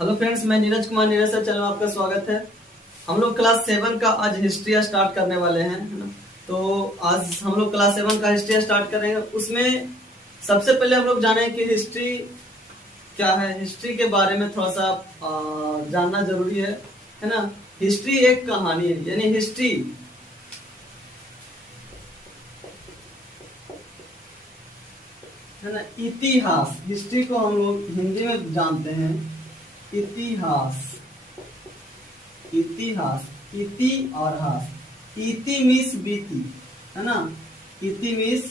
Hello friends, मैं Neeraj Kumar Neeraj sir channel में आपका स्वागत है। हम लोग क्लास 7 का आज हिस्ट्री स्टार्ट करने वाले हैं, है ना। तो आज हम लोग क्लास 7 का हिस्ट्री स्टार्ट करेंगे। उसमें सबसे पहले हम लोग जाने कि हिस्ट्री क्या है। हिस्ट्री के बारे में थोड़ा सा जानना जरूरी है ना। हिस्ट्री एक कहानी है, यानी हिस्ट्री है ना, इतिहास। हिस्ट्री को हम लोग हिंदी में जानते हैं इतिहास। इतिहास, इति और हास। इति मीन्स बीती, है ना। इति मीन्स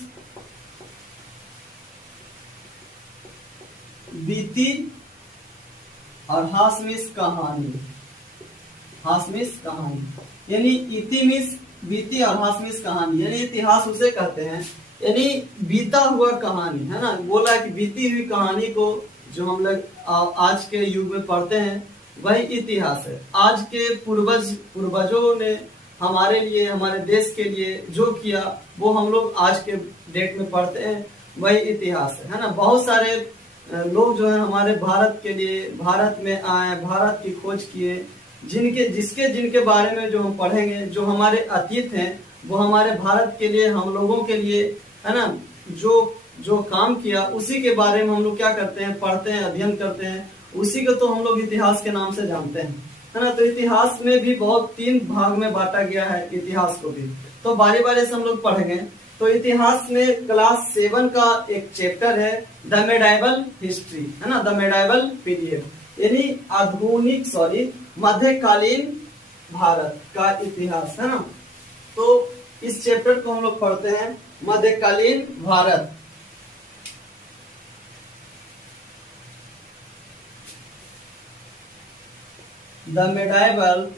बीती और हास मीन्स कहानी। हास मीन्स कहानी, यानी इति मीन्स बीती और हास मीन्स कहानी, यानी इतिहास उसे कहते हैं, यानी बीता हुआ कहानी, है ना। बोला कि बीती हुई कहानी को जो हम लोग आज के युग में पढ़ते हैं वही इतिहास है। आज के पूर्वजों ने हमारे लिए, हमारे देश के लिए जो किया वो हम लोग आज के डेट में पढ़ते हैं, वही इतिहास है ना। बहुत सारे लोग जो है हमारे भारत के लिए, भारत में आए, भारत की खोज किए, जिनके बारे में जो हम पढ़ेंगे, जो हमारे अतीत हैं, वो हमारे भारत के लिए, हम लोगों के लिए, है ना, जो काम किया उसी के बारे में हम लोग क्या करते हैं, पढ़ते हैं, अध्ययन करते हैं। उसी को तो हम लोग इतिहास के नाम से जानते हैं, है ना। तो इतिहास में भी बहुत 3 भाग में बांटा गया है इतिहास को भी। तो बारी बारी से हम लोग पढ़ेंगे। तो इतिहास में क्लास 7 का एक चैप्टर है द मेडाइवल हिस्ट्री, है ना, द मेडाइवल पीरियड, यानी मध्यकालीन भारत का इतिहास, है ना। तो इस चैप्टर को हम लोग पढ़ते हैं, मध्यकालीन भारत। The medieval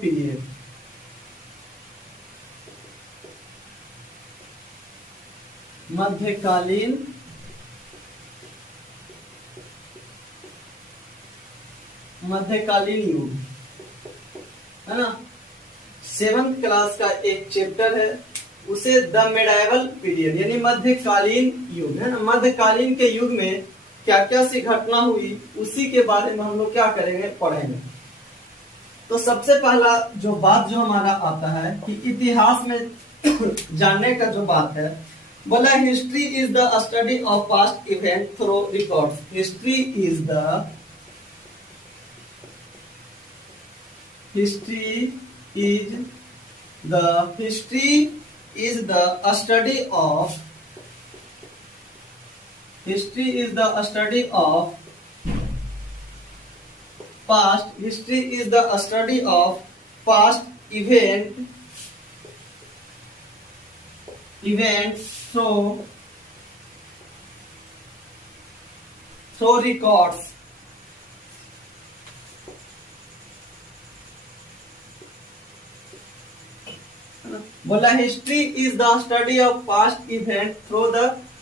period. मध्यकालीन युग, है ना। 7th क्लास का एक चैप्टर है, उसे द मेडाइवल पीरियड यानी मध्यकालीन युग, है ना। मध्यकालीन के युग में क्या क्या सी घटना हुई उसी के बारे में हम लोग क्या करेंगे, पढ़ेंगे। तो सबसे पहला जो बात जो हमारा आता है कि इतिहास में जानने का जो बात है, बोला history is the study of past event through records. History is the study of past. History is the study of past events through records. बोला history is the study of past event through the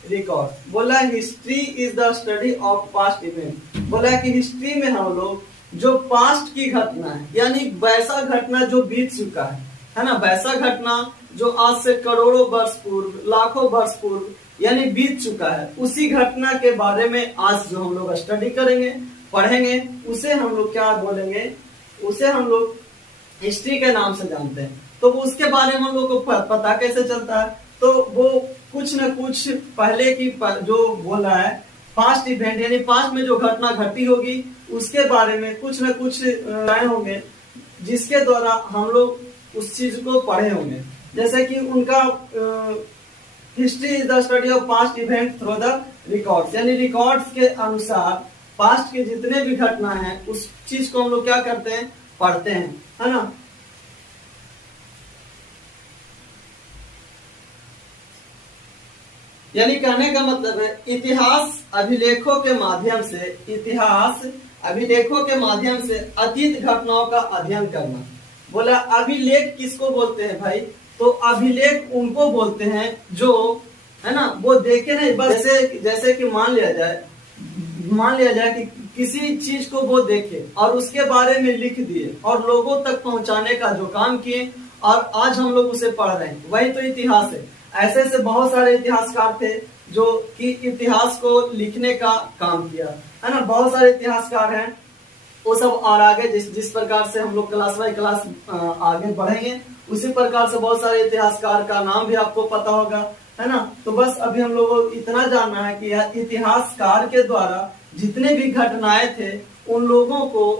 record. बोला history is the study of past event. बोला कि history में हम लोग जो past की घटना है, यानी वैसा घटना जो बीत चुका है ना, वैसा घटना जो आज से करोड़ों वर्ष पूर्व, लाखों वर्ष पूर्व, यानी बीत चुका है, उसी घटना के बारे में आज जो हम लोग स्टडी करेंगे, पढ़ेंगे, उसे हम लोग क्या बोलेंगे, उसे हम लोग हिस्ट्री के नाम से जानते हैं। तो उसके बारे में हम लोग को पता कैसे चलता है, तो वो कुछ न कुछ पहले की जो बोल रहा है पास्ट इवेंट, यानी पास्ट में जो घटना घटी होगी उसके बारे में कुछ न कुछ आए होंगे, जिसके द्वारा हम लोग उस चीज को पढ़े होंगे। जैसे कि उनका history is the study of past event through the records, यानी रिकॉर्ड्स के अनुसार पास्ट के जितने भी घटना है उस चीज को हम लोग क्या करते हैं, पढ़ते हैं, है ना। यानी कहने का मतलब है इतिहास अभिलेखों के माध्यम से अतीत घटनाओं का अध्ययन करना। बोला अभिलेख किसको बोलते हैं भाई, तो अभिलेख उनको बोलते हैं जो, है ना, वो देखे नहीं, बस जैसे कि मान लिया जाए कि किसी चीज को वो देखे और उसके बारे में लिख दिए और लोगों तक पहुंचाने का जो काम किए, और आज हम लोग उसे पढ़ रहे हैं, वही तो इतिहास है। ऐसे ऐसे बहुत सारे इतिहासकार थे जो कि इतिहास को लिखने का काम किया, है ना। बहुत सारे इतिहासकार हैं, वो सब। और आगे जिस जिस प्रकार से हम लोग क्लास बाय क्लास आगे बढ़ेंगे, उसी प्रकार से बहुत सारे इतिहासकार का नाम भी आपको पता होगा, है ना। तो बस अभी हम लोगों को इतना जानना है कि इतिहासकार के द्वारा जितने भी घटनाएं थे, उन लोगों को,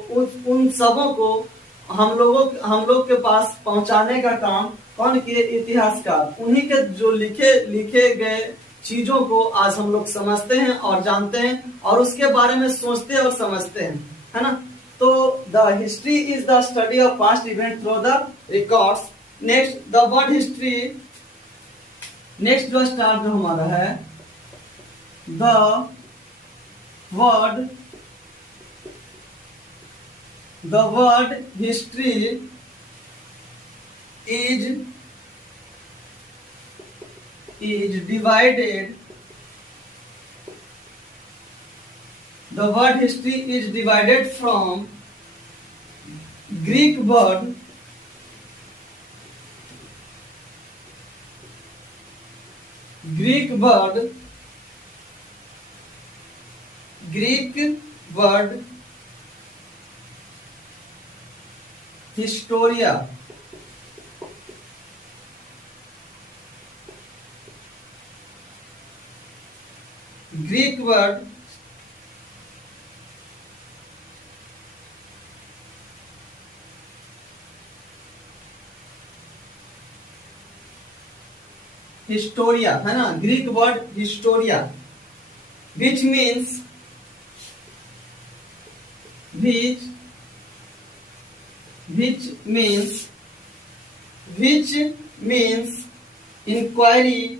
उन सबों को हम लोग के पास पहुंचाने का काम कौन किए? इतिहासकार। उन्हीं के जो लिखे गए चीजों को आज हम लोग समझते हैं और जानते हैं और उसके बारे में सोचते और समझते हैं, है ना। तो the history is the study of past event through the records. Next the word history, next जो स्टार जो हमारा है, the word history is divided, the word history is divided from Greek word historia, Greek word historia, है ना। Greek word Historia, which means inquiry,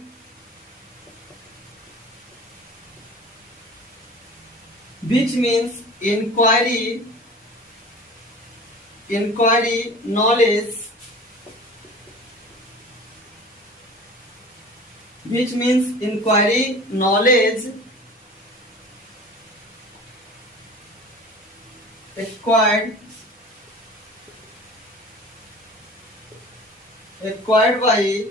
knowledge, which means inquiry, knowledge, acquired by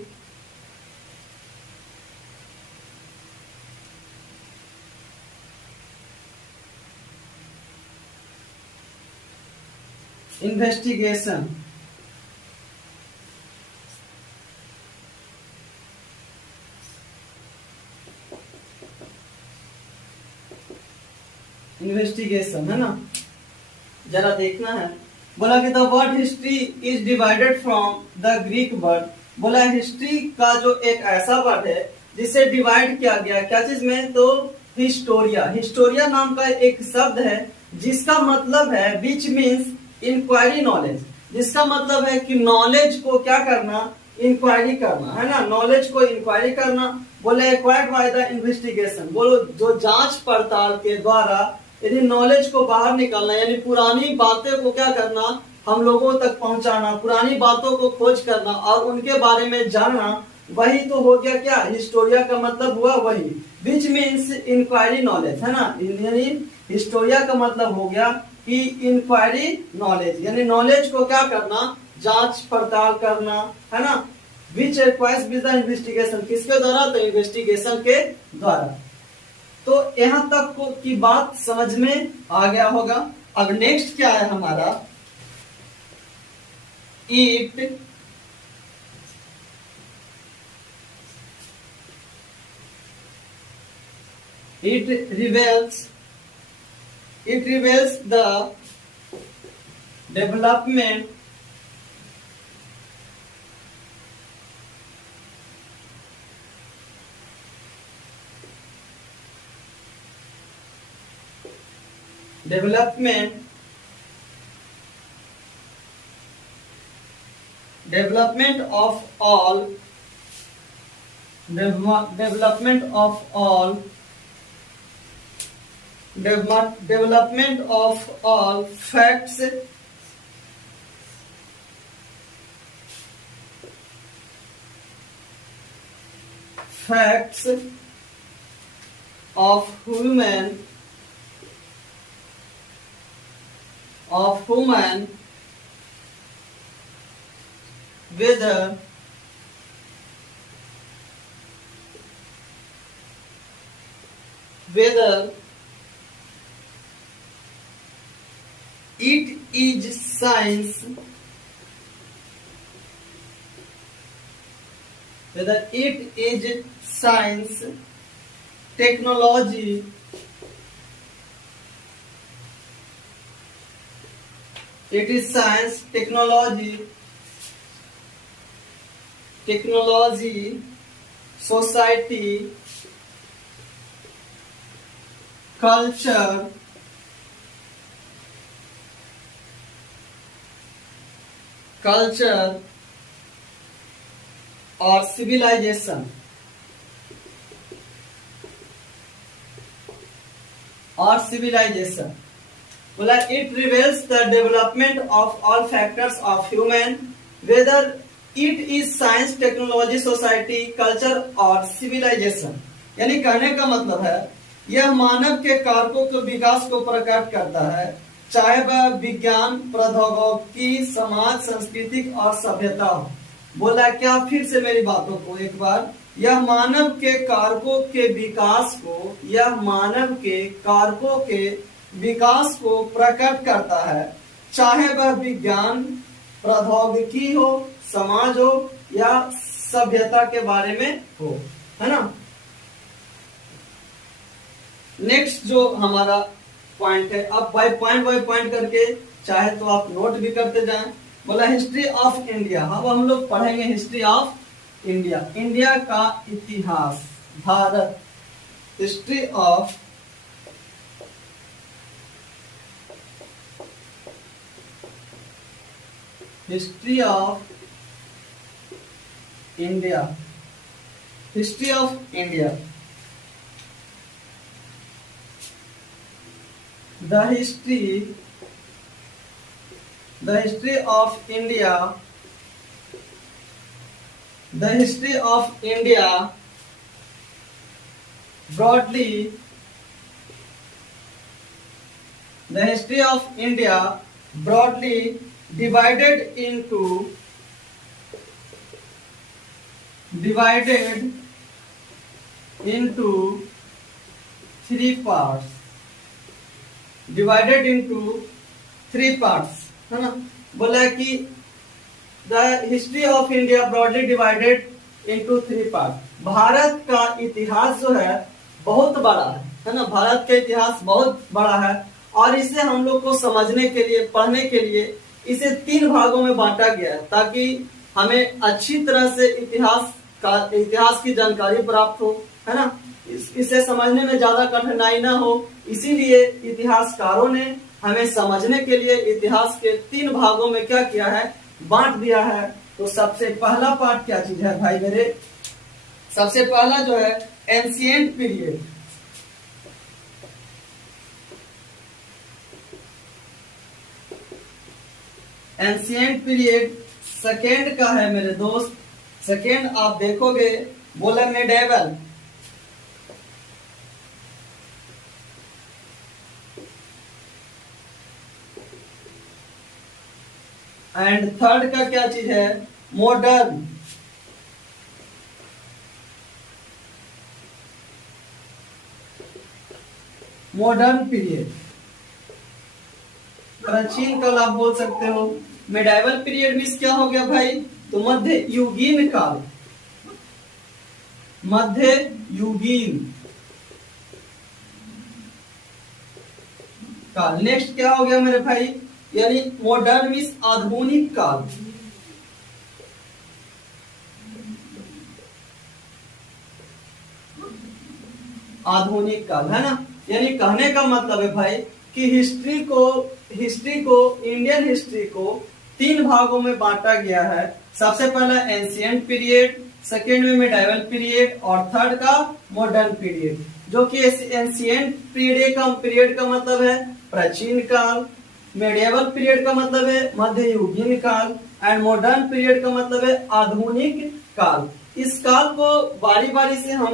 investigation, है ना। जरा देखना है, बोला कि the word history is divided from the Greek word. बोला हिस्ट्री का जो एक ऐसा वर्ड है जिसे डिवाइड किया गया क्या चीज में? तो हिस्टोरिया नाम का एक शब्द है जिसका मतलब है विच मीन्स इंक्वायरी नॉलेज, जिसका मतलब है कि नॉलेज को क्या करना? इंक्वायरी करना, है ना। नॉलेज को इंक्वायरी करना। बोले एक्वायर्ड बाय द इन्वेस्टिगेशन, बोलो जो जांच पड़ताल के द्वारा यदि नॉलेज को बाहर निकालना, यानी पुरानी बातें को क्या करना? हम लोगों तक पहुंचाना, पुरानी बातों को खोज करना और उनके बारे में जानना, वही तो हो गया क्या? हिस्टोरिया का मतलब हुआ वही, विच मीन्स इंक्वायरी नॉलेज, है ना। यानी हिस्टोरिया का मतलब हो गया कि इंक्वायरी नॉलेज, यानी नॉलेज को क्या करना? जांच पड़ताल करना, है ना। Which requires with the investigation, किसके द्वारा? तो इन्वेस्टिगेशन के द्वारा। तो यहां तक की बात समझ में आ गया होगा। अब नेक्स्ट क्या है हमारा? it reveals the development development of all facts of human whether it is science, whether it is science, technology, it is science, technology, society, culture, or civilization, बोला it reveals the development of all factors of human, whether it is science, technology, society, culture और civilization। यानी कहने का मतलब है यह मानव के कारकों के विकास को प्रकट करता है, चाहे वह विज्ञान, प्रौद्योगिकी, समाज, सांस्कृतिक और सभ्यता हो। बोला क्या, फिर से मेरी बातों को एक बार, यह मानव के कारकों के विकास को, यह मानव के कारकों के विकास को प्रकट करता है, चाहे वह विज्ञान, प्रौद्योगिकी हो, समाज हो या सभ्यता के बारे में हो, है ना। नेक्स्ट जो हमारा पॉइंट है, अब बाय पॉइंट करके चाहे तो आप नोट भी करते जाएं। बोला हिस्ट्री ऑफ इंडिया। अब हम लोग पढ़ेंगे हिस्ट्री ऑफ इंडिया, इंडिया का इतिहास, Bharat, history of India, history of India. The history of India, broadly, divided into three parts, है ना। बोला कि the history of India broadly divided into three part. Bharat का इतिहास जो है बहुत बड़ा है ना, भारत का इतिहास बहुत बड़ा है और इसे हम लोग को समझने के लिए, पढ़ने के लिए इसे तीन भागों में बांटा गया है, ताकि हमें अच्छी तरह से इतिहास की जानकारी प्राप्त हो, है ना। इसे समझने में ज्यादा कठिनाई ना हो, इसीलिए इतिहासकारों ने हमें समझने के लिए इतिहास के तीन भागों में क्या किया है, बांट दिया है। तो सबसे पहला पार्ट क्या चीज है भाई मेरे, सबसे पहला जो है एंशिएंट पीरियड, सेकेंड का है मेरे दोस्त, सेकेंड आप देखोगे बोला मेडिएवल, एंड थर्ड का क्या चीज है, मॉडर्न। पीरियड, प्राचीन काल आप बोल सकते हो। मेडिएवल पीरियड मीन्स क्या हो गया भाई, तो मध्य युगीन काल, नेक्स्ट क्या हो गया मेरे भाई, यानी मॉडर्न मीन्स आधुनिक काल, है ना। यानी कहने का मतलब है भाई कि हिस्ट्री को इंडियन हिस्ट्री को तीन भागों में बांटा गया है। सबसे पहला एंशिएंट पीरियड, सेकेंड में मेडिएवल पीरियड और थर्ड का मॉडर्न पीरियड। जो कि एंशिएंट पीरियड का मतलब है प्राचीन काल, मेडिएवल पीरियड का मतलब है मध्ययुगीन काल एंड मॉडर्न पीरियड का मतलब है आधुनिक काल। इस काल को बारी बारी से हम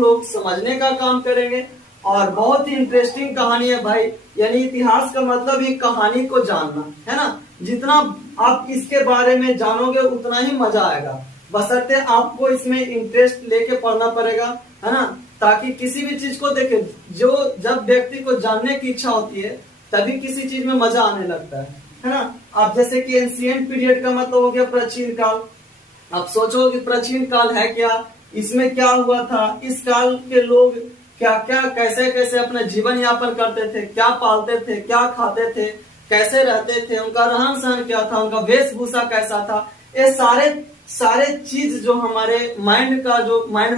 लोग समझने का काम करेंगे और बहुत ही इंटरेस्टिंग कहानी है भाई। यानी इतिहास का मतलब ही कहानी को जानना, है ना। जितना आप इसके बारे में जानोगे उतना ही मजा आएगा, बशर्ते आपको इसमें इंटरेस्ट लेके पढ़ना पड़ेगा, है ना। ताकि किसी भी चीज को देखे, जो जब व्यक्ति को जानने की इच्छा होती है तभी किसी चीज में मजा आने लगता है ना। आप जैसे कि एंशिएंट पीरियड का मतलब हो गया प्राचीन काल। आप सोचो कि प्राचीन काल है क्या, इसमें क्या हुआ था, इस काल के लोग क्या क्या कैसे कैसे अपना जीवन यापन करते थे, क्या पालते थे, क्या खाते थे, कैसे रहते थे, उनका रहन सहन क्या था, उनका वेशभूषा कैसा था, ये सारे सारे चीज जो हमारे माइंड में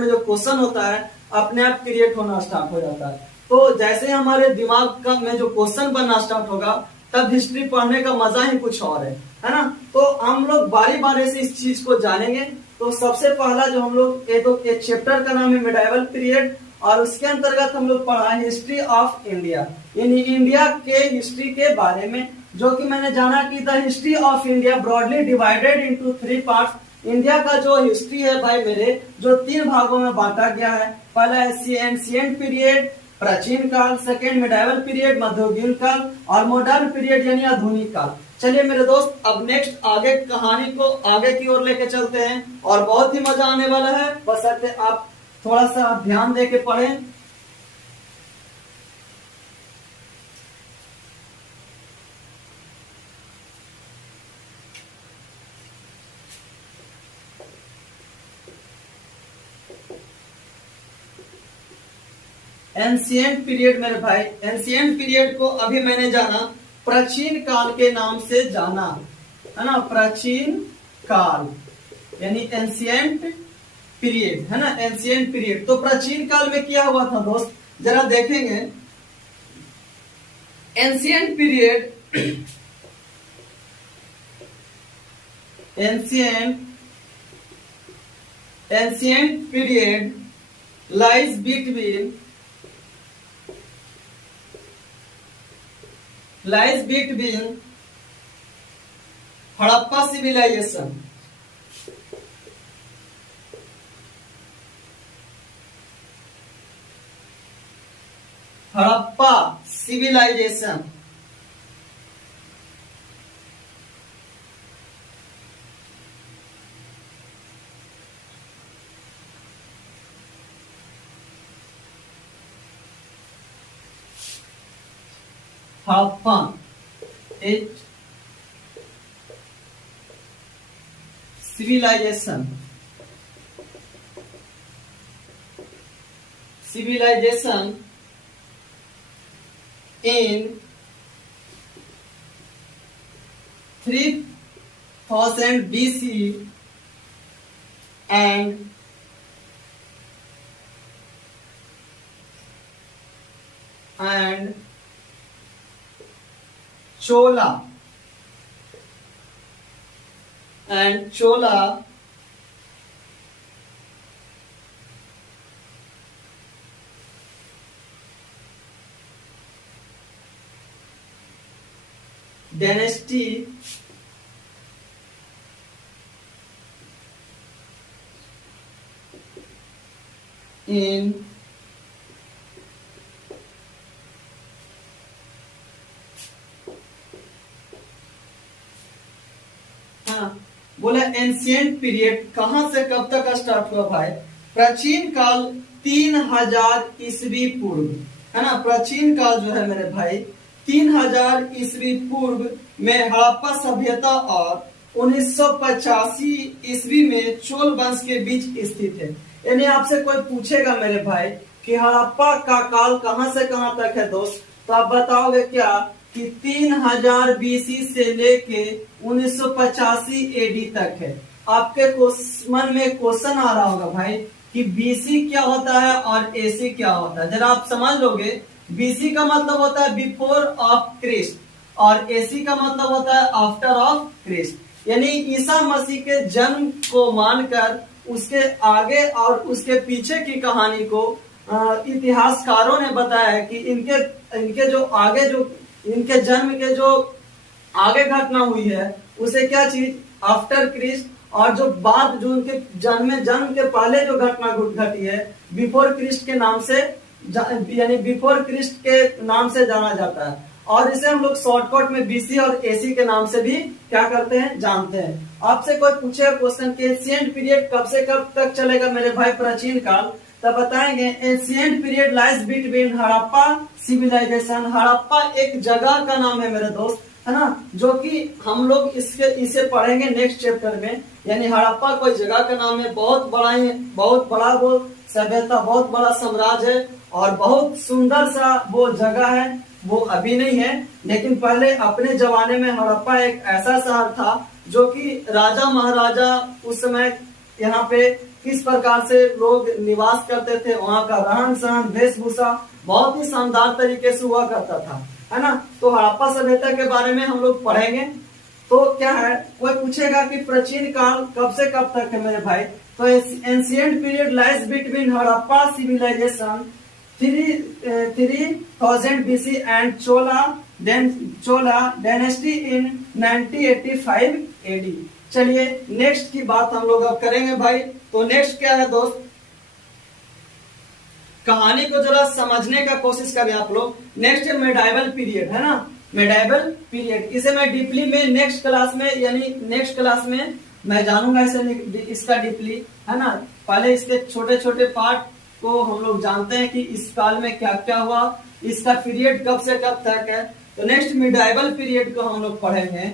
जो क्वेश्चन होता है अपने आप क्रिएट होना स्टार्ट हो जाता है। तो जैसे हमारे दिमाग का में जो क्वेश्चन बनना स्टार्ट होगा तब हिस्ट्री पढ़ने का मजा ही कुछ और है ना। तो हम लोग बारी बारी से इस चीज को जानेंगे। तो सबसे पहला जो हम लोग एक चैप्टर का नाम है मिडाइवल पीरियड, और उसके अंतर्गत हम लोग पढ़ा है हिस्ट्री ऑफ इंडिया, यानी इंडिया के हिस्ट्री के बारे में, जो कि मैंने जाना कि the history of India broadly divided into 3 parts. India का जो हिस्ट्री है भाई मेरे, जो 3 भागों में बांटा गया है। पहला है एंशिएंट पीरियड प्राचीन काल, सेकेंड मिडाइवल पीरियड मध्ययुगीन काल, और मॉडर्न पीरियड यानी आधुनिक काल। चलिए मेरे दोस्त, अब नेक्स्ट आगे कहानी को आगे की ओर लेके चलते हैं और बहुत ही मजा आने वाला है, बशर्ते आप थोड़ा सा ध्यान दे के पढ़ें। एंशिएंट पीरियड मेरे भाई, एंशिएंट पीरियड को अभी मैंने जाना प्राचीन काल के नाम से जाना, है ना। प्राचीन काल यानी एंशिएंट पीरियड, है ना, एंशिएंट पीरियड। तो प्राचीन काल में क्या हुआ था दोस्त, जरा देखेंगे। Ancient period, ancient period lies between Harappa civilization, Harappa civilization Harappa civilization in 3000 BC and Chola dynasty in बोला एंशिएंट पीरियड कहां से कब तक स्टार्ट हुआ भाई, प्राचीन काल 3000 ईस्वी पूर्व, है ना। प्राचीन काल जो है मेरे भाई 3000 ईस्वी पूर्व में हड़प्पा सभ्यता और 1985 ईस्वी में चोल वंश के बीच स्थित है। यानी आपसे कोई पूछेगा मेरे भाई कि हड़प्पा का काल कहां से कहां तक है दोस्त, तो आप बताओगे क्या कि 3000 बीसी से लेके 1985 एडी तक है। आपके मन में क्वेश्चन आ रहा होगा भाई कि बीसी क्या होता है और एसी क्या होता है। जरा आप समझ लोगे, बीसी का मतलब होता है बिफोर ऑफ क्रिस्ट और एसी का मतलब होता है आफ्टर ऑफ क्रिस्ट। यानी ईसा मसीह के जन्म को मानकर उसके आगे और उसके पीछे की कहानी को इतिहासकारों ने बताया है कि इनके जो आगे जो इनके जन्म के जो आगे घटना हुई है उसे क्या चीज आफ्टर क्रिस्ट, और जो बाद जो उनके जन्म के पहले जो घटना घटी है बिफोर क्रिस्ट के नाम से, यानी बिफोर क्रिस्ट के नाम से जाना जाता है। और इसे हम लोग शॉर्टकट में बीसी और एसी के नाम से भी क्या करते हैं, जानते हैं। आपसे कोई पूछे क्वेश्चन के एंशिएंट पीरियड कब से कब तक चलेगा मेरे भाई, प्राचीन काल, तब बताएंगे ancient period lies between Harappa civilization. Harappa एक जगह का नाम है मेरे दोस्त, है ना, जो कि हम लोग इसे पढ़ेंगे नेक्स्ट चैप्टर में। यानी हड़प्पा कोई जगह का नाम है, बहुत बड़ा वो सभ्यता, बहुत बड़ा साम्राज्य है और बहुत सुंदर सा वो जगह है। वो अभी नहीं है, लेकिन पहले अपने जमाने में हड़प्पा एक ऐसा शहर था जो कि राजा महाराजा उस समय यहाँ पे किस प्रकार से लोग निवास करते थे, वहाँ का रहन सहन वेशभूषा बहुत ही शानदार तरीके से हुआ करता था, है ना। तो हड़प्पा सभ्यता के बारे में हम लोग पढ़ेंगे। तो क्या है, कोई पूछेगा कि प्राचीन काल कब से कब तक है मेरे भाई, तो ancient period lies between Harappa civilization 3000 BC and Chola dynasty in 1985 AD। चलिए नेक्स्ट की बात हम लोग अब करेंगे भाई। तो नेक्स्ट क्या है दोस्त, कहानी को जरा समझने का कोशिश करें आप लोग। नेक्स्ट है मेडाइवल पीरियड, है ना, मेडाइवल पीरियड। इसे मैं डीपली में नेक्स्ट क्लास में, यानी नेक्स्ट क्लास में मैं जानूंगा इसे, इसका डीपली, है ना। पहले इसके छोटे छोटे पार्ट को हम लोग जानते हैं कि इस काल में क्या क्या हुआ, इसका पीरियड कब से कब तक है। तो नेक्स्ट मिडाइवल पीरियड को हम लोग पढ़ेंगे।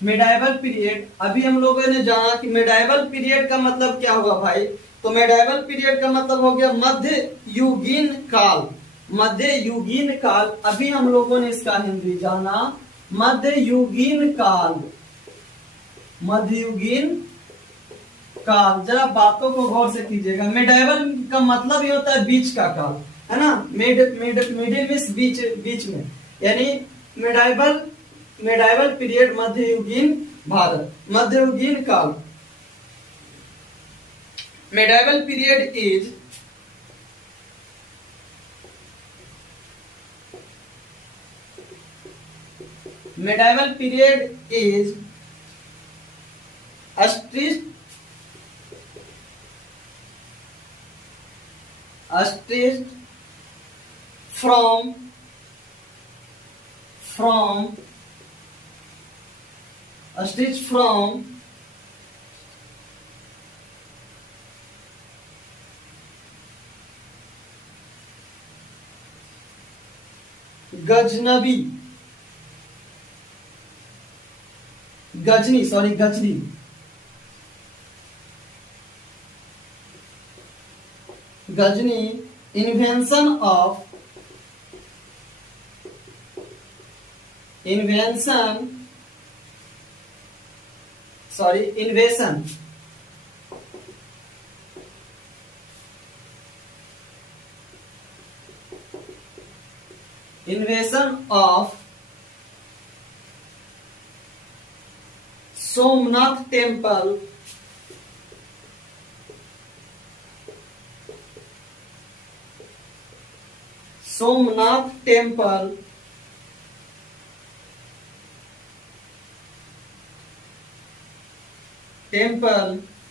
मिडाइवल पीरियड, अभी हम लोगों ने जाना कि मिडाइवल पीरियड का मतलब क्या हुआ भाई। तो मिडाइवल पीरियड का मतलब हो गया मध्य युगीन काल। मध्य युगीन काल, अभी हम लोगों ने इसका हिंदी जाना, मध्य युगीन काल। मध्य युगीन काल, जरा बातों को गौर से कीजिएगा। मिडाइवल का मतलब ये होता है बीच का काल, है ना, मिडिल मीन्स बीच में, यानी मिडाइवल पीरियड मध्ययुगीन भारत, मध्ययुगीन काल। Medieval period is medieval period is stretched from Ghazni invention of Somnath temple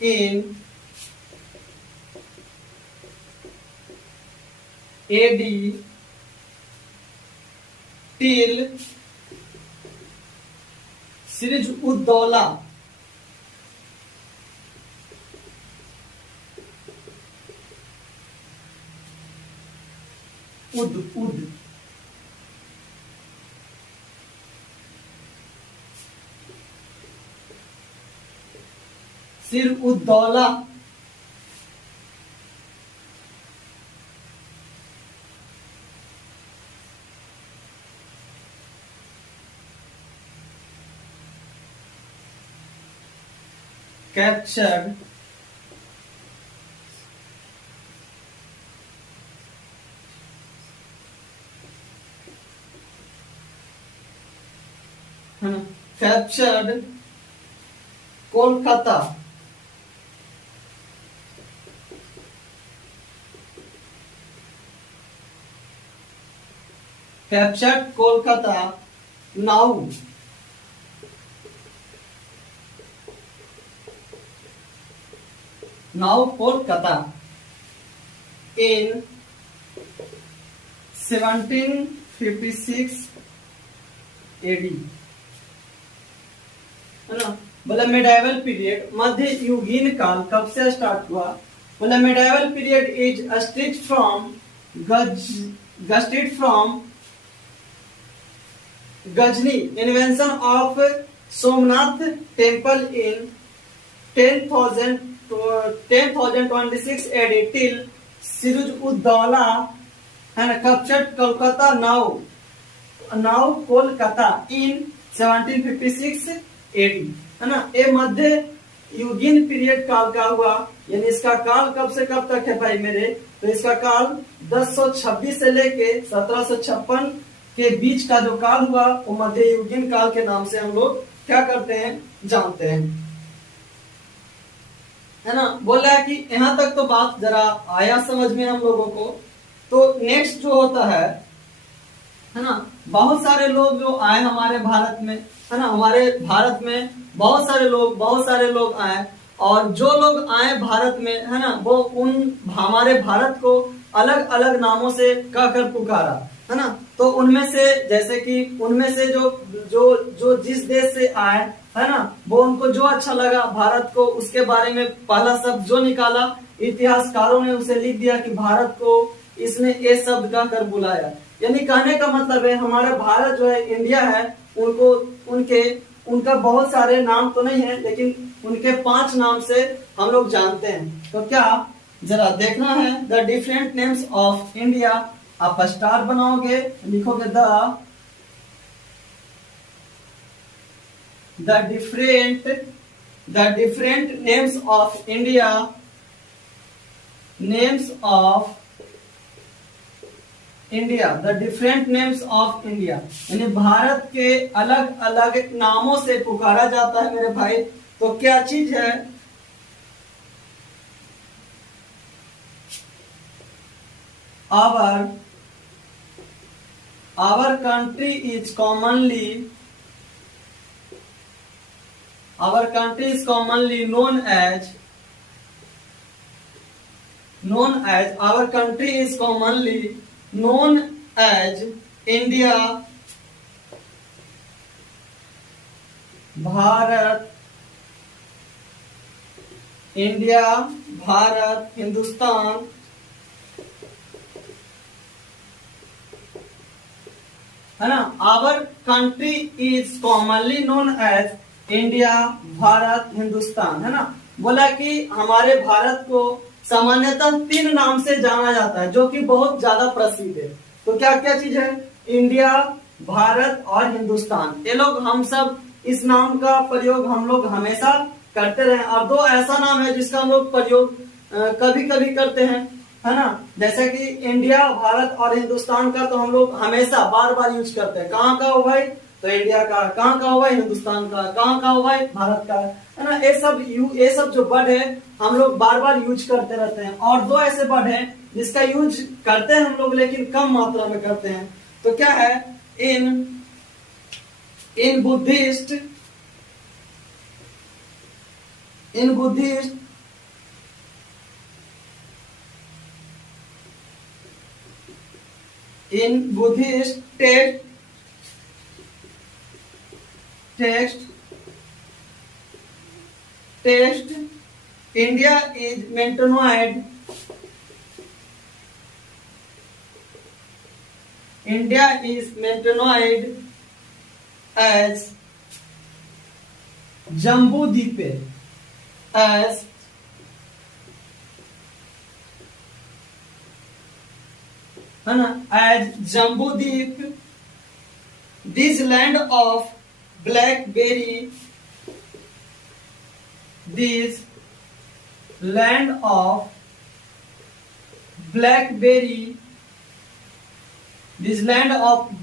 in AD till Siraj Uddaula Siraj Uddaula captured Kolkata now now Kolkata in 1756 AD, है ना। बोला मेडाइवल पीरियड, मध्य युगीन काल कब से स्टार्ट हुआ? बोला medieval period is state from Ghazni, invention of Somnath temple in 1026 AD till Sirajuddaula, है ना, captured Kolkata now Kolkata in 1756 AD, है ना। ये मध्य युगीन पीरियड काल का हुआ, यानी इसका काल कब से कब तक है भाई मेरे? तो इसका काल 1026 से लेके 1756 के बीच का जो काल हुआ वो मध्य युगीन काल के नाम से हम लोग क्या करते हैं, जानते हैं, है ना। बोला है कि यहां तक तो बात जरा आया समझ में हम लोगों को। तो नेक्स्ट जो होता है ना, बहुत सारे लोग जो आए हमारे भारत में, है ना, हमारे भारत में बहुत सारे लोग आए, और जो लोग आए भारत में, है ना, वो उन हमारे भारत को अलग अलग नामों से कहकर पुकारा, है ना। तो उनमें से जैसे कि उनमें से जो जिस देश से आए, है ना, वो उनको जो अच्छा लगा भारत को, उसके बारे में पहला शब्द जो निकाला, इतिहासकारों ने उसे लिख दिया कि भारत को इसने ये शब्द कहकर बुलाया। यानी कहने का मतलब है हमारा भारत जो है, इंडिया है, उनका बहुत सारे नाम तो नहीं है, लेकिन उनके 5 नाम से हम लोग जानते हैं। तो क्या जरा देखना है, the different names of India. आप स्टार बनाओगे, लिखोगे the different names of India, the different names of India, यानी भारत के अलग अलग नामों से पुकारा जाता है मेरे भाई। तो क्या चीज है? our country is commonly known as India, Bharat, Hindustan, है ना। Our country is commonly known as India, Bharat, Hindustan, है ना। बोला कि हमारे भारत को सामान्यतः 3 नाम से जाना जाता है, जो कि बहुत ज्यादा प्रसिद्ध है। तो क्या क्या चीज है? इंडिया, भारत और हिंदुस्तान। ये लोग हम सब इस नाम का प्रयोग हम लोग हमेशा करते रहे। और 2 ऐसा नाम है जिसका हम लोग प्रयोग कभी कभी करते हैं, है ना। जैसे कि इंडिया, भारत और हिंदुस्तान का तो हम लोग हमेशा बार बार यूज करते हैं। कहाँ का हो भाई? तो इंडिया का। कहाँ का हो भाई? हिंदुस्तान का। कहाँ का हो भाई? भारत का, है ना। ये सब जो वर्ड है हम लोग बार बार यूज करते रहते हैं। और 2 ऐसे वर्ड हैं जिसका यूज करते हैं हम लोग, लेकिन कम मात्रा में करते हैं। तो क्या है? In Buddhist text, India is maintained as Jambudvipa, as है ना, as Jambudvipa, this land of blackberry, this land of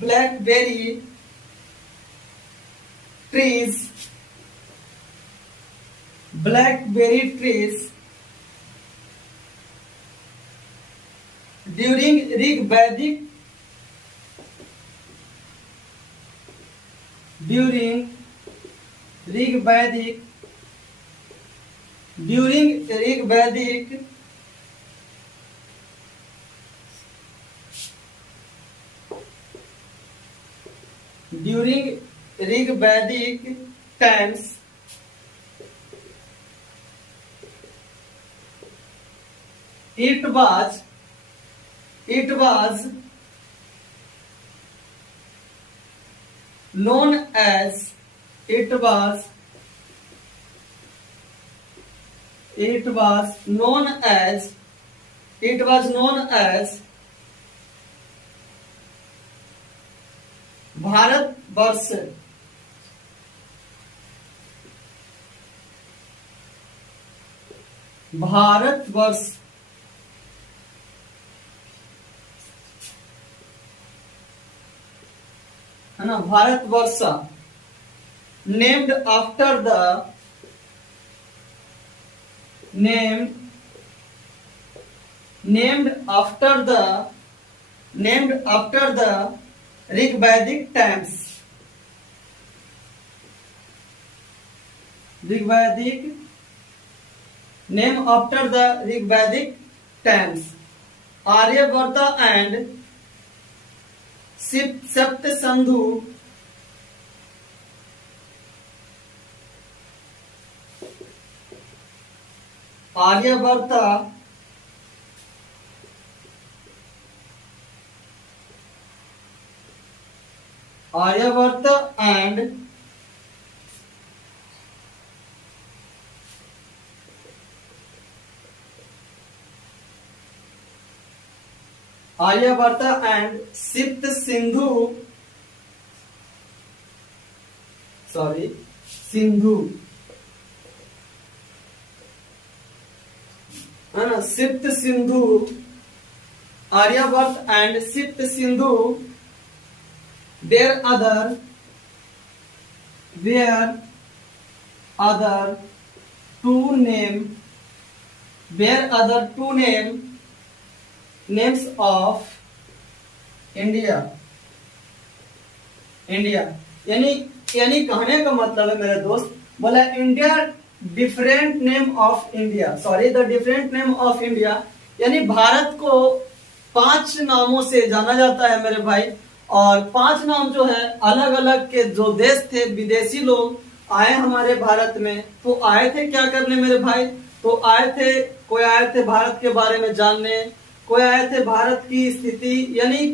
blackberry trees, during Rig Vedic during Rigvedic times it was known as Bharatvarsha. है ना, Bharatvarsh named after the ऋग्वैदिक times। name after the ऋग्वैदिक times। Aryavart and सप्त Sindhu Aryavart and सिप्त Sindhu है ना, Sapta Sindhu Aryavarta and Sapta Sindhu where other two names of India। यानी कहने का मतलब है मेरे दोस्त, बोला India different name of India, the different name of India, यानी भारत को 5 नामों से जाना जाता है मेरे भाई। और 5 नाम जो है अलग अलग के जो देश थे, विदेशी लोग आए हमारे भारत में, तो आए थे क्या करने मेरे भाई, तो कोई आए थे भारत के बारे में जानने, कोई आए थे भारत की स्थिति, यानी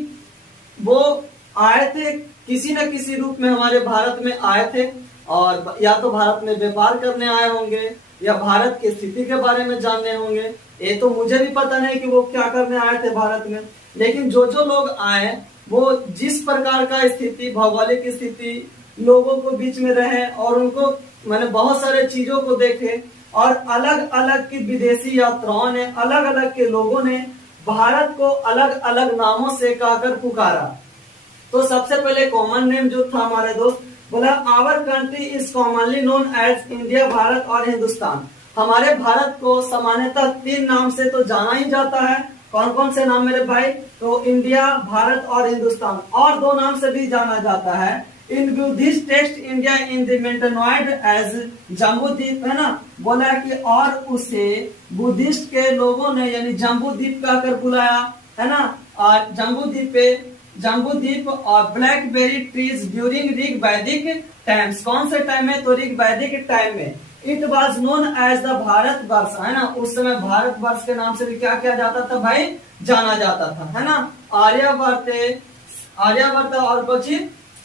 वो आए थे किसी न किसी रूप में हमारे भारत में आए थे, और या तो भारत में व्यापार करने आए होंगे या भारत की स्थिति के बारे में जानने होंगे। ये तो मुझे भी पता नहीं कि वो क्या करने आए थे भारत में, लेकिन जो लोग आए वो जिस प्रकार का स्थिति, भौगोलिक स्थिति, लोगों को बीच में रहे और उनको मैंने बहुत सारे चीजों को देखे, और अलग अलग की विदेशी यात्राओं ने, अलग अलग के लोगों ने भारत को अलग अलग नामों से कहकर पुकारा। तो सबसे पहले कॉमन नेम जो था हमारे दोस्त, बोला our country is commonly known as India, Bharat और हिंदुस्तान। हमारे भारत को सामान्यतः 3 नाम से तो जाना ही जाता है। कौन कौन से नाम मेरे भाई, तो इंडिया, भारत और हिंदुस्तान, और 2 नाम से भी जाना जाता है। In Buddhist text India in the mentioned as Jambudvipa, है ना, बोला कि और उसे बुद्धिस्ट के लोगों ने यानी जम्बूद्वीप कहकर बुलाया, है ना। और जम्बूद्वीप और blackberry trees during Rigvedic times. कौन से टाइम में, तो ऋग्वैदिक टाइम में। It was known as the Bharatvarsha, है ना, उस समय भारतवर्ष के नाम से भी क्या किया जाता था भाई, जाना जाता था, है ना। आर्यवर्त और कुछ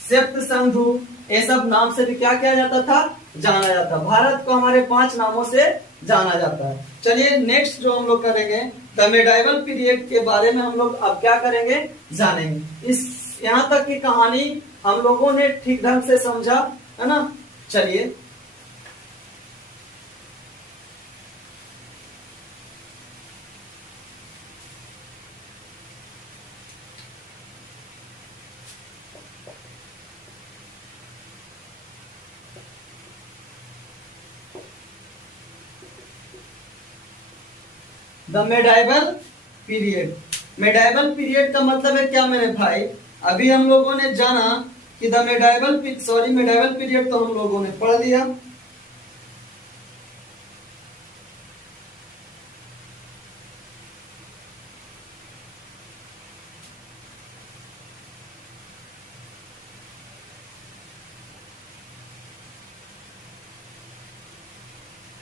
सप्त सिंधु, ये सब नाम से भी क्या किया जाता था, जाना जाता। भारत को हमारे 5 नामों से जाना जाता है। चलिए नेक्स्ट जो हम लोग करेंगे, द मेडाइवल पीरियड के बारे में हम लोग अब क्या करेंगे, जानेंगे। इस यहाँ तक की कहानी हम लोगों ने ठीक ढंग से समझा, है ना। चलिए द मेडाइवल पीरियड का मतलब है क्या मेरे भाई, अभी हम लोगों ने जाना कि द मेडाइवल पीरियड तो हम लोगों ने पढ़ लिया।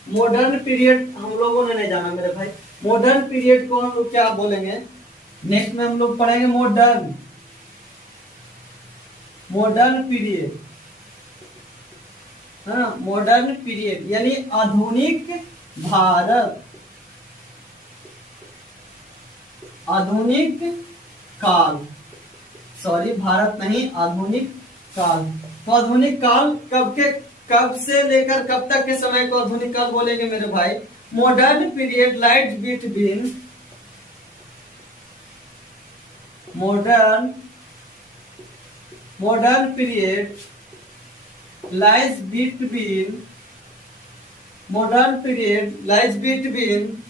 मॉडर्न पीरियड हम लोगों ने नहीं जाना मेरे भाई। मॉडर्न पीरियड को हम लोग क्या बोलेंगे, नेक्स्ट में हम लोग पढ़ेंगे मॉडर्न, मॉडर्न पीरियड है ना, मॉडर्न पीरियड यानी आधुनिक भारत, आधुनिक काल, सॉरी भारत नहीं, आधुनिक काल। तो आधुनिक काल कब से लेकर कब तक के समय को आधुनिक काल बोलेंगे मेरे भाई। Modern period lies between, modern period lies between, modern period lies between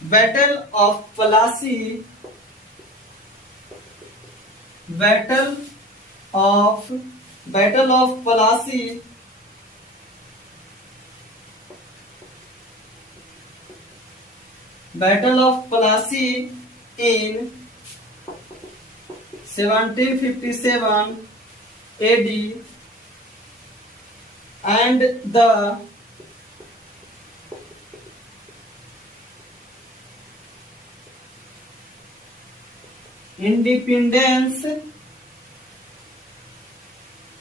battle of Plassey, battle of Plassey, battle of Plassey in 1757 AD and the independence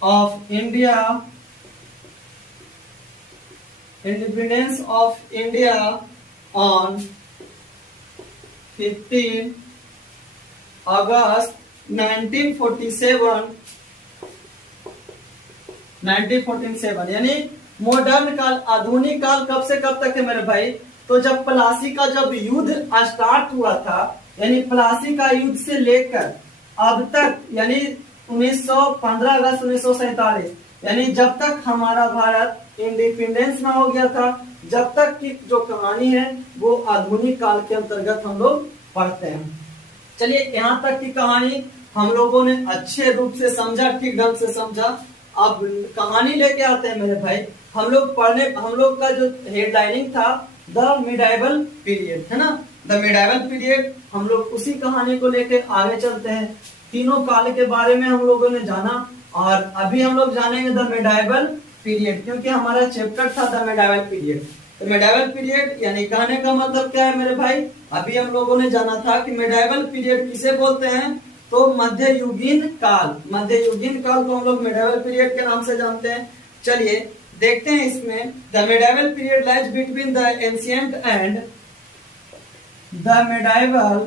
of India, independence of India on 15 August 1947, 1947 यानी modern काल, आधुनिक काल कब से कब तक है मेरे भाई। तो जब प्लासी का जब युद्ध स्टार्ट हुआ था, यानी प्लासी का युद्ध से लेकर अब तक, यानी 15 अगस्त 1947, यानी जब तक हमारा भारत इंडिपेंडेंस ना हो गया था, जब तक की जो कहानी है वो आधुनिक काल के अंतर्गत हम लोग पढ़ते हैं। चलिए यहाँ तक की कहानी हम लोगों ने अच्छे रूप से समझा, ठीक ढंग से समझा। अब कहानी लेके आते हैं मेरे भाई। हम लोग का जो हेडलाइनिंग था द मिडाइवल पीरियड है ना, द मिडाइवल पीरियड, हम लोग उसी कहानी को लेके आगे चलते हैं। तीनों काल के बारे में हम लोगों ने जाना और अभी हम लोग जानेंगे द मिडाइवल पीरियड, क्योंकि हमारा चैप्टर था द मिडाइवल पीरियड। तो मिडाइवल पीरियड यानी कहने का मतलब क्या है मेरे भाई, अभी हम लोगों ने जाना था कि मिडाइवल पीरियड किसे बोलते हैं, तो मध्ययुगीन काल, मध्ययुगीन काल को हम लोग मिडाइवल पीरियड के नाम से जानते हैं। चलिए देखते हैं इसमें, the medieval period lies between the ancient and the medieval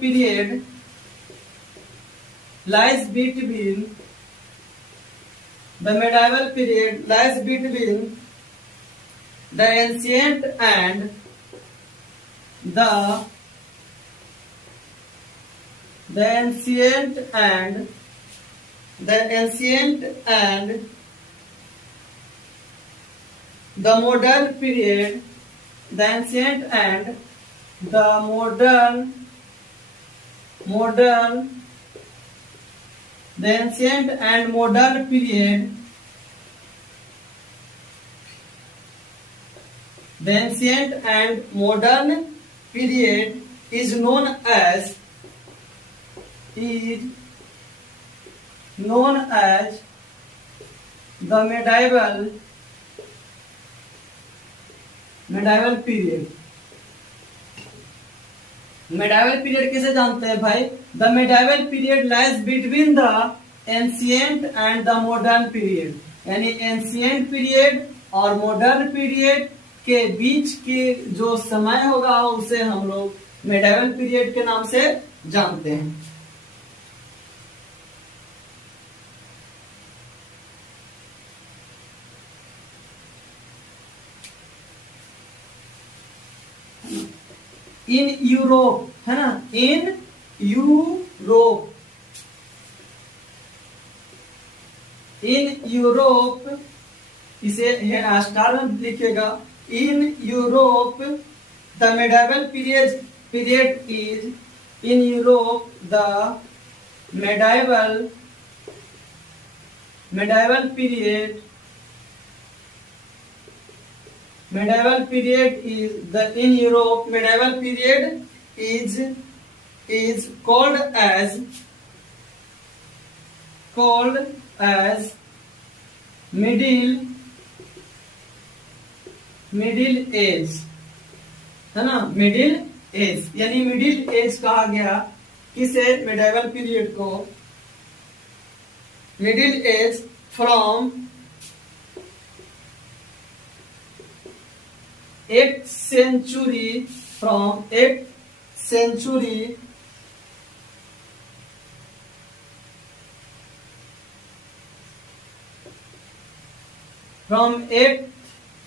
period lies between, the medieval period lies between the ancient and the modern period, the ancient and the modern the ancient and modern period, the ancient and modern period is known as the medieval period। Medieval period किसे जानते हैं भाई, the medieval period lies between the ancient and the modern period, यानी ancient period और modern period के बीच के जो समय होगा उसे हम लोग मेडाइवल पीरियड के नाम से जानते हैं। इन यूरोप है ना, इन यूरोप, इसे स्टार में लिखिएगा। In Europe the medieval period is, in Europe the medieval period is the, in Europe medieval period is called as called as middle age, है ना, मिडिल एज यानी middle age कहा गया किसे, medieval period को, middle age from 8th century, from 8th century from 8th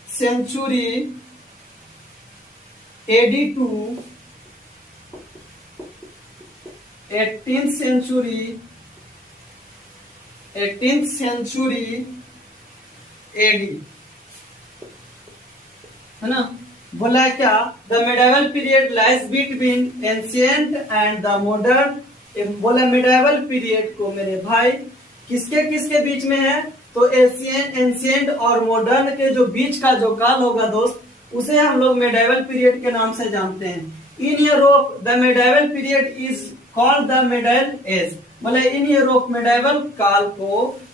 century AD to 18th century AD, है ना। बोला है क्या, the medieval period lies between ancient and the modern. बोला मेडाइवल पीरियड को मेरे भाई किसके किसके बीच में है, तो एंशियंट और मॉडर्न के जो बीच का जो काल होगा दोस्त, उसे हम लोग मेडाइवल पीरियड के नाम से जानते हैं। In Europe the medieval period is called the middle age. मतलब इन यूरोप मेडाइवल काल को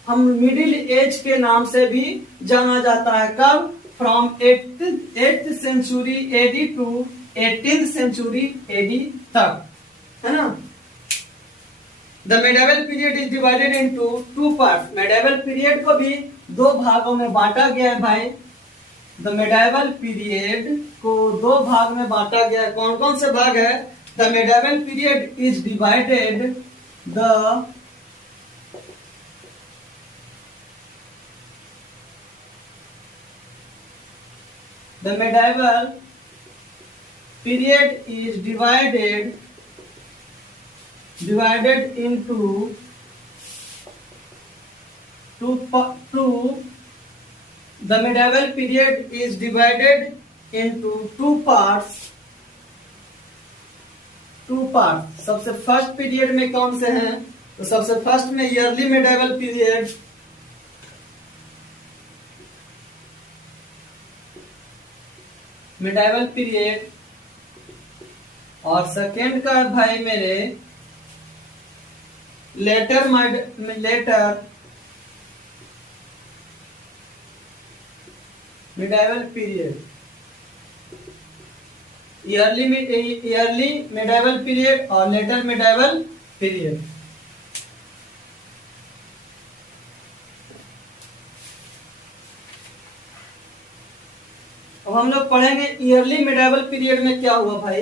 हम मिडिल एज के नाम से भी जाना जाता है। कब, from 8th century AD to 18th century AD तक, है ना। The medieval period is divided into 2 parts. Medieval period को भी 2 भागों में बांटा गया है भाई। द मेडाइवल पीरियड को 2 भाग में बांटा गया है। कौन कौन से भाग है, the medieval period is divided The medieval period is divided into two. The medieval period is divided into 2 parts. सबसे फर्स्ट पीरियड में कौन से हैं, तो सबसे फर्स्ट में early medieval period, medieval period, और सेकेंड का भाई मेरे later medieval period, early medieval period और लेटर मिडाइवल पीरियड। अब हम लोग पढ़ेंगे ईयरली मिडाइवल पीरियड में क्या हुआ भाई,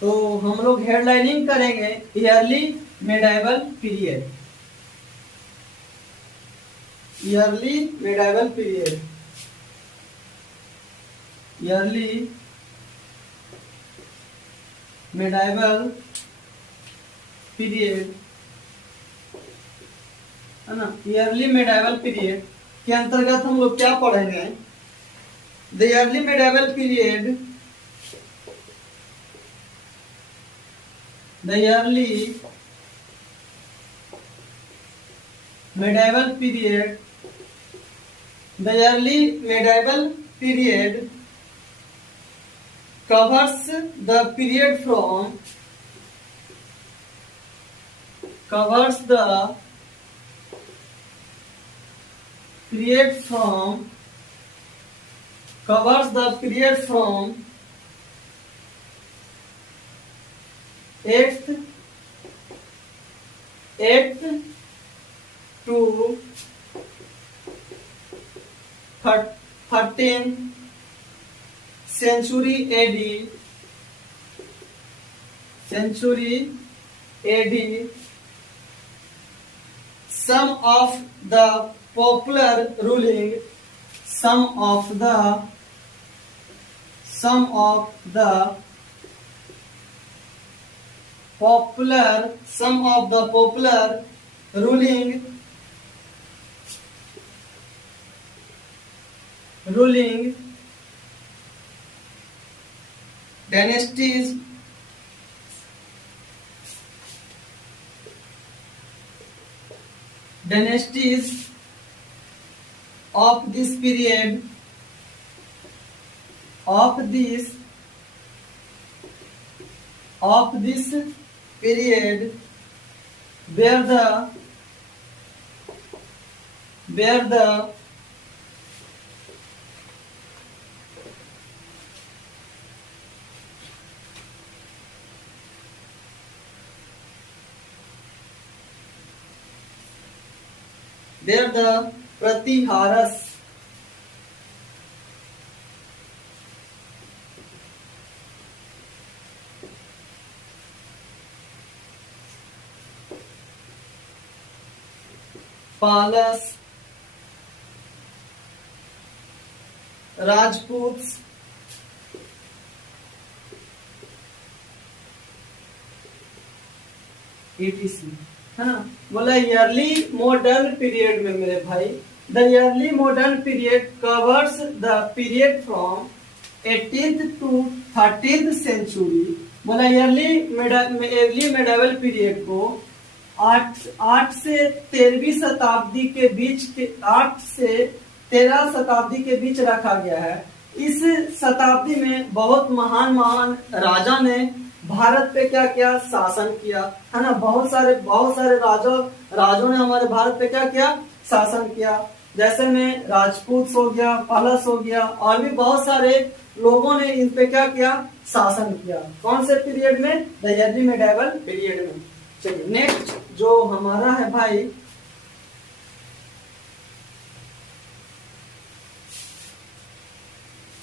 तो हम लोग हेडलाइनिंग करेंगे yearly medieval period. Early medieval period, early medieval period, है ना। ईयरली मिडाइवल पीरियड के अंतर्गत हम लोग क्या पढ़ेंगे, the early medieval period, the early medieval period, the early medieval period covers the period from covers the period from 8th to 13th century AD. Some of the popular ruling, some of the popular ruling dynasties of this period where the Pratiharas Palas Rajputs etc है ना। बोला yearly modern period में मेरे भाई, the early modern period covers the period from 18th to 13th century. बोला early medieval period को 8 से 13वीं शताब्दी के बीच के 8 से 13 शताब्दी के बीच रखा गया है। इस शताब्दी में बहुत महान राजा ने भारत पे क्या किया, शासन किया, है ना। बहुत सारे राजों ने हमारे भारत पे क्या किया, शासन किया। जैसे में राजपूत हो गया, पालस हो गया, और भी बहुत सारे लोगों ने इन पे क्या किया, शासन किया। कौन से पीरियड में, द अर्ली मेडाइवल पीरियड में। चलिए नेक्स्ट जो हमारा है भाई,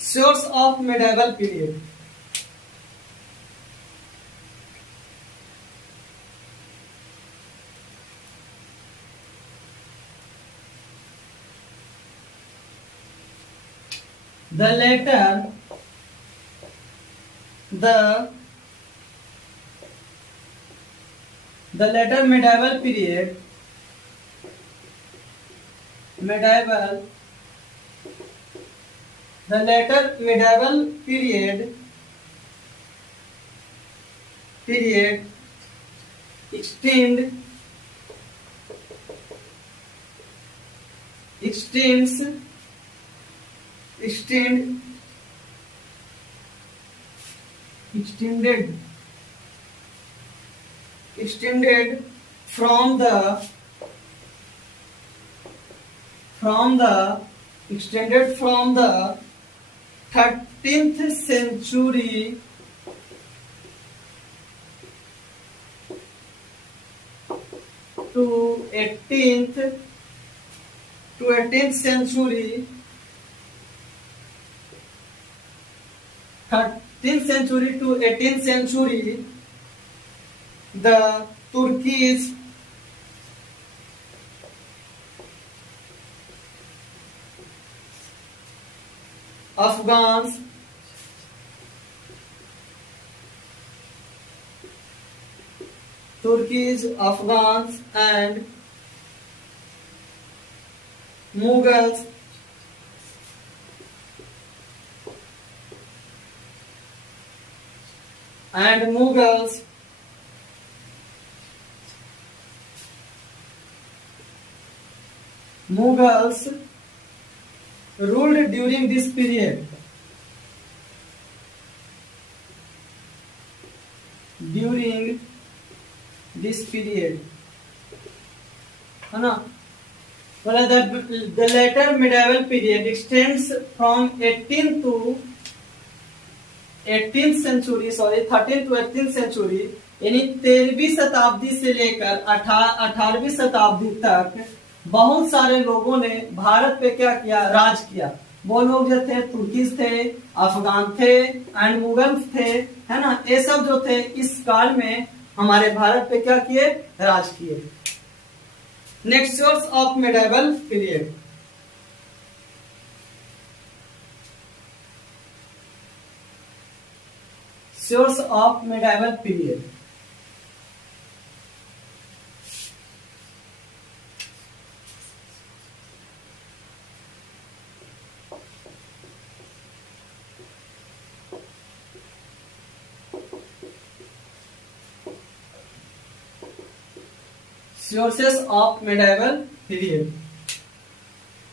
source of medieval period. The later medieval period, the later medieval period extended from the 13th century to 18th century, 13th century to 18th century, the Turkish, Afghans, and Mughals ruled during this period. है ना। बोला the later medieval period extends from 13th to 18th century, 13th to 18th century, यानी 13वीं शताब्दी से लेकर 18वीं शताब्दी तक बहुत सारे लोगों ने भारत पे क्या किया, राज किया। वो लोग जो थे तुर्किस थे, अफगान थे एंड मुगल थे, है ना। ये सब जो थे इस काल में हमारे भारत पे क्या किए, राज किए। Next source of medieval period, source of medieval period. Sources of medieval period.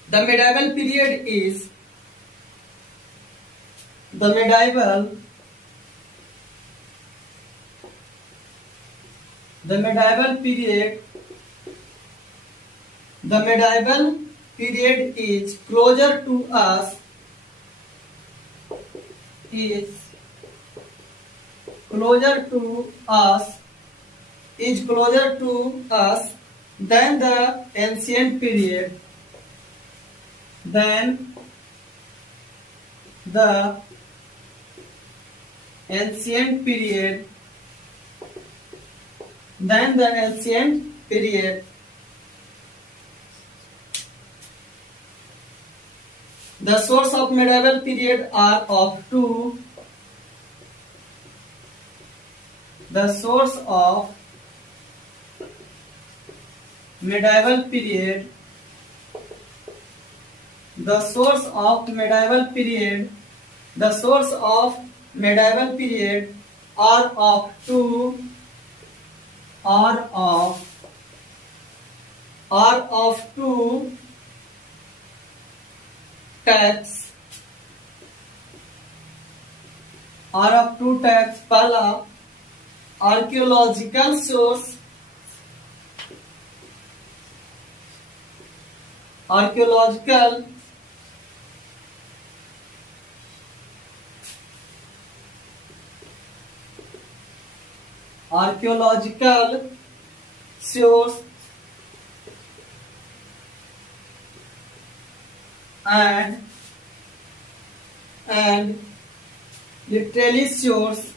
The medieval period is the medieval period is closer to us, is closer to us, is closer to us than the ancient period, than the ancient period, than the ancient period. The source of medieval period are of two. The source of medieval period, the source of medieval period, the source of medieval period are of two, are of two types, are of two types. पहला archaeological source, archaeological source and literary source,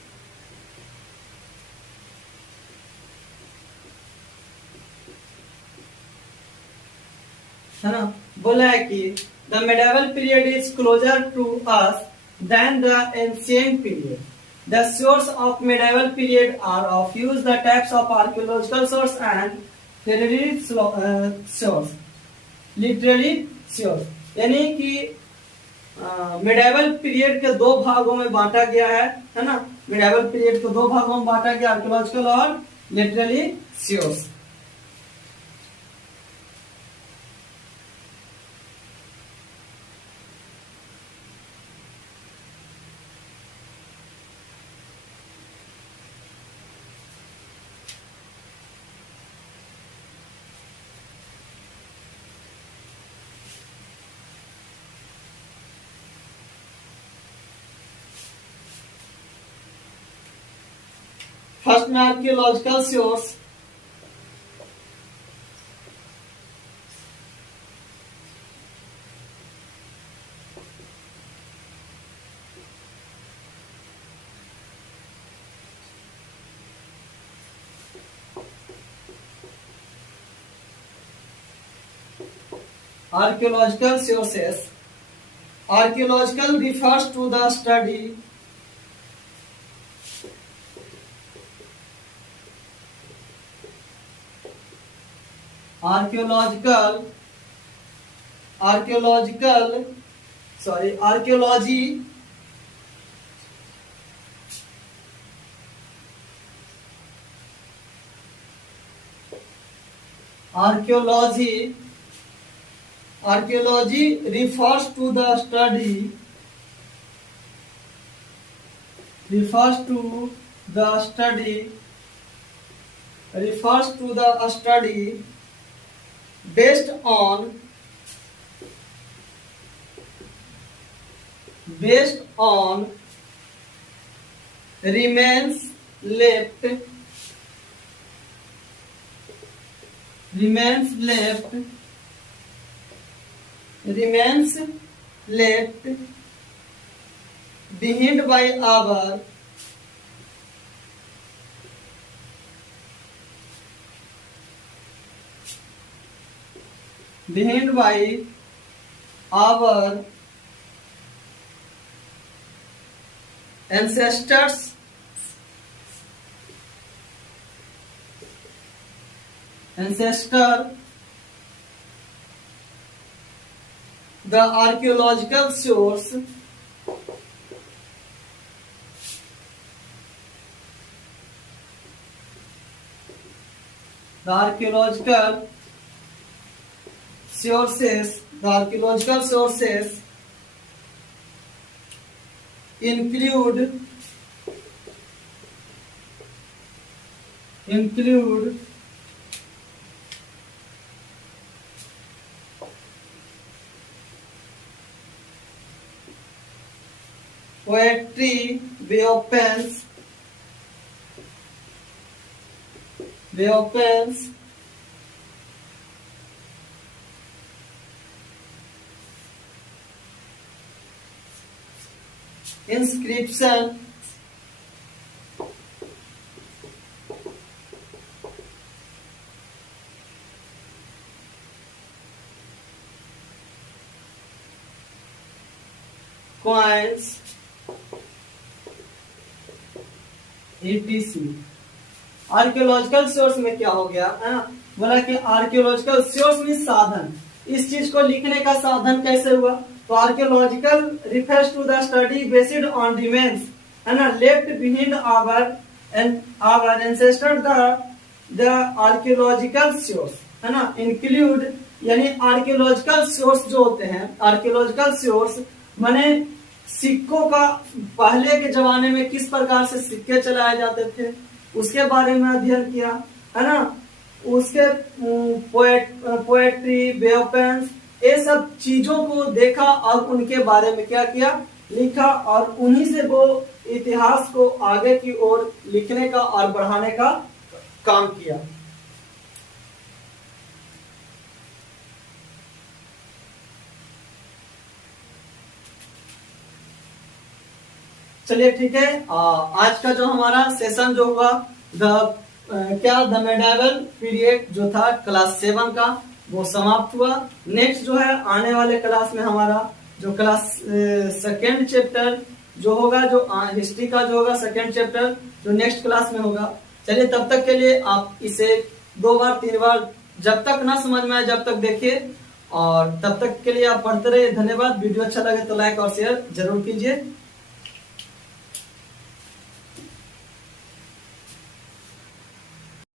है ना। बोला है कि the medieval period is closer to us than the ancient period. The source of medieval period are of use the types of archaeological source and literary source. Literary source यानी कि medieval period के दो भागों में बांटा गया है ना। मेडिवल पीरियड को दो भागों में बांटा गया, आर्कियोलॉजिकल और लिटरेरी सोर्स. First में archaeological source. Archaeological sources. Archaeological refers to the study archaeology refers to the study based on remains left behind by our ancestors the archaeological source include poetry, weapons, inscription, coins, etc। Archaeological source में क्या हो गया है ना, बोला कि archaeological source में साधन, इस चीज को लिखने का साधन कैसे हुआ, तो archaeological refers to the study based on remains, है ना, left behind our ancestor the archaeological source, है ना, इंक्लूड, यानी आर्कियोलॉजिकल सोर्स जो होते हैं, आर्कियोलॉजिकल सोर्स माने सिक्कों का, पहले के जमाने में किस प्रकार से सिक्के चलाए जाते थे उसके बारे में अध्ययन किया, है ना, उसके पोएट्री, वेपन्स, ये सब चीजों को देखा और उनके बारे में क्या किया, लिखा, और उन्हीं से वो इतिहास को आगे की ओर लिखने का और बढ़ाने का काम किया। चलिए ठीक है, आज का जो हमारा सेशन जो हुआ द मेडावल पीरियड जो था क्लास 7 का वो समाप्त हुआ। नेक्स्ट जो है आने वाले क्लास में हमारा जो क्लास सेकेंड चैप्टर जो होगा, जो हिस्ट्री का जो होगा सेकेंड चैप्टर जो नेक्स्ट क्लास में होगा। चलिए तब तक के लिए आप इसे 2 बार 3 बार जब तक ना समझ में आए जब तक देखिए, और तब तक के लिए आप पढ़ते रहिए। धन्यवाद। वीडियो अच्छा लगे तो लाइक और शेयर जरूर कीजिए।